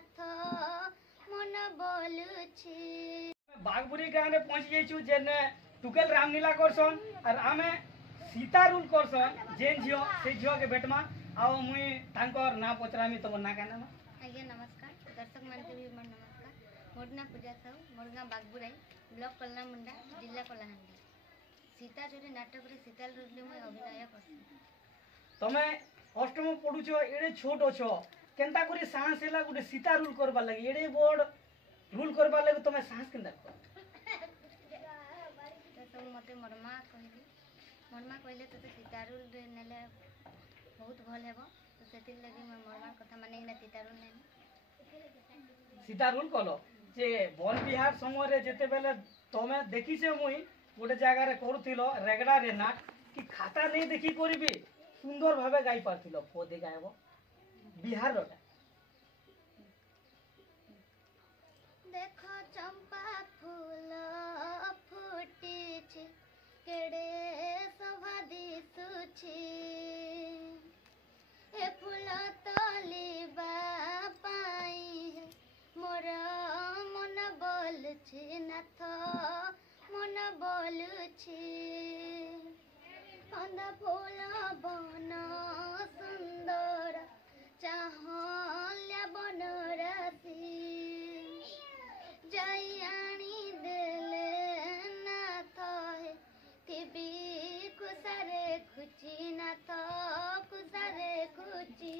नाथ मन बोलुछि। बागबुरी गाँव में पहुँच जाइछु जेने टुकेल रामलीला करसन और आमे सीता रूल करसन जेन झियो से झियो के बेटमा आओ मुई तांकर ना पचरामी तब ना कहना आज्ञा नमस्कार दर्शक मान के भी मोर नमस्कार। मोर ना पूजा साहू मोर गाँ बागबुराई ब्लॉक कल्लामुंडा जिला कलाहांडी। सीता चोरी नाटक रे सीताल रूल में अभिनय करसी। तमे अष्टम पढुछो एडे छोट अछो केनता करी साहस हैला गुटे सीता रूल करबा लागि एडे बोर्ड रूल करबा लागि तमे साहस केनता कर तो मते मोरमा कहले तो सीता रूल रे नेले बहुत भल हेबो तो सेति लागि मोरमा कथा माने ना सीता रूल नै सीता रूल कलो जे वन बिहार समय रे जेते बेले तमे देखि से मुई गोटे जगह रे करूथिलो रेगड़ा रे नाट कि खाता नहीं देखि करबी सुंदर भावे गाई पारथिलो पदे गायबो बिहार रोटा देखो चंपा फूल फुटी छी केड़े शोभा दिसुछि। ए फूल तोलिबा पाई मोर मन बोलुछि नाथ मन बोलुछि। अंध फूल बन सुंदर चाहल्या बनरसी जयानी देले नाथ तिबी कुसारे खुची नाथ कुसारे खुची।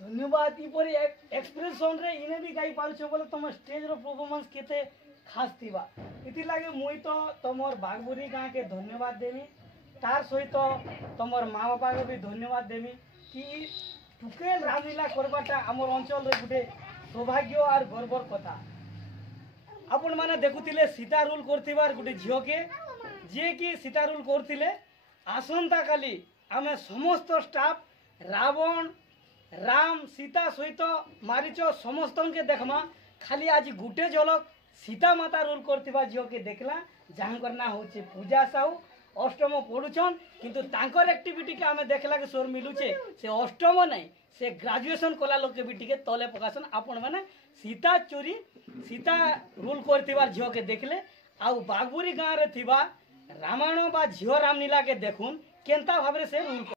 धन्यवाद इपरी एक्सप्रेशन रे इने भी गाई पालछो बोले तुम स्टेज रो परफॉर्मेंस केते खास थिबा इति लागे मुई तो तमर बागबुरी गाँ के धन्यवाद देमी तार सहित तमर माँ बापा को भी धन्यवाद देमी कि टुकेल रामलीला करबाटा हमर अंचल रे गुटे सौभाग्य और गर्वर कथा। आपण माने देखुतिले सीता रूल करथिबार गुटे झियो के जे कि सीता रूल करथिले आसंता काली आमे समस्त स्टाफ रावण राम सीता सहित मारीच समस्त के देखमा खाली आज गुटे झलक सीता माता रूल करथिबा झियो के देखला जहाँकर ना होचे पूजा साहू अष्टम पढ़ुछन किंतु तांकर एक्टिविटी के आमे देखला के सोर मिलुचे से अष्टम नहीं से ग्रेजुएशन कला लोग के भी टिके तले पकासन आपण माने सीता चोरी सीता रूल करथिबार झियो के देखले आउ बागबुरी गाँव रे थिबा रामायण बा झियो रामलीला के देखुन केनता भाबरे से रूल